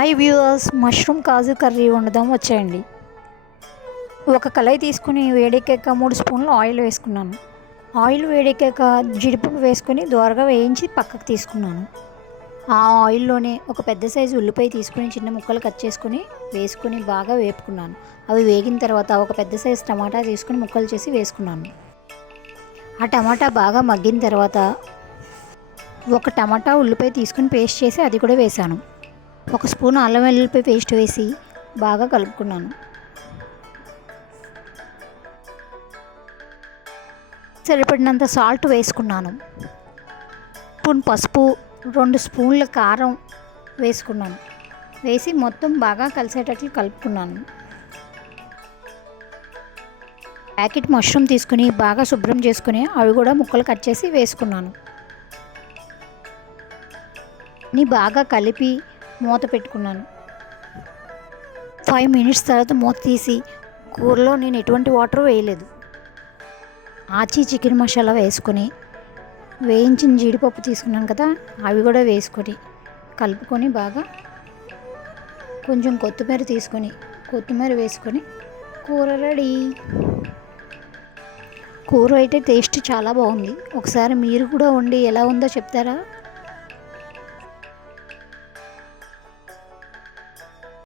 Hi viewers, mushroom కాజు curry వండుదాం వచ్చేయండి. ఒక కళాయి తీసుకుని వేడెక్కాక 3 స్పూన్లు ఆయిల్ వేసుకున్నాను. ఆయిల్ వేడెక్కాక జీడిపప్పు వేసుకొని దోరగా వేయించి పక్కకు తీసుకున్నాను. ఆ ఆయిల్లోనే ఒక పెద్ద సైజు ఉల్లిపాయ తీసుకుని చిన్న ముక్కలు కట్ చేసుకుని వేసుకుని బాగా వేపుకున్నాను. అవి వేగిన తర్వాత ఒక పెద్ద సైజు టమాటా తీసుకుని ముక్కలు చేసి వేసుకున్నాను. ఆ టమాటా బాగా మగ్గిన తర్వాత ఒక టమాటా ఉల్లిపాయ తీసుకుని పేస్ట్ చేసి అది కూడా వేసాను. ఒక స్పూన్ అల్లం వెల్లుల్లిపాయ పేస్ట్ వేసి బాగా కలుపుకున్నాను. సరిపడినంత సాల్ట్ వేసుకున్నాను. స్పూన్ పసుపు, 2 స్పూన్ల కారం వేసుకున్నాను. వేసి మొత్తం బాగా కలిసేటట్లు కలుపుకున్నాను. ప్యాకెట్ మష్రూమ్ తీసుకుని బాగా శుభ్రం చేసుకుని అవి కూడా ముక్కలు కట్ చేసి వేసుకున్నాను. బాగా కలిపి మూత పెట్టుకున్నాను. 5 మినిట్స్ తర్వాత మూత తీసి కూరలో నేను ఎటువంటి వాటర్ వేయలేదు. ఆచి చికెన్ మసాలా వేసుకొని వేయించిన జీడిపప్పు తీసుకున్నాను కదా, అవి కూడా వేసుకొని కలుపుకొని బాగా కొంచెం కొత్తిమీర వేసుకొని కూర రెడీ. కూర అయితే టేస్ట్ చాలా బాగుంది. ఒకసారి మీరు కూడా వండి ఎలా ఉందో చెప్తారా?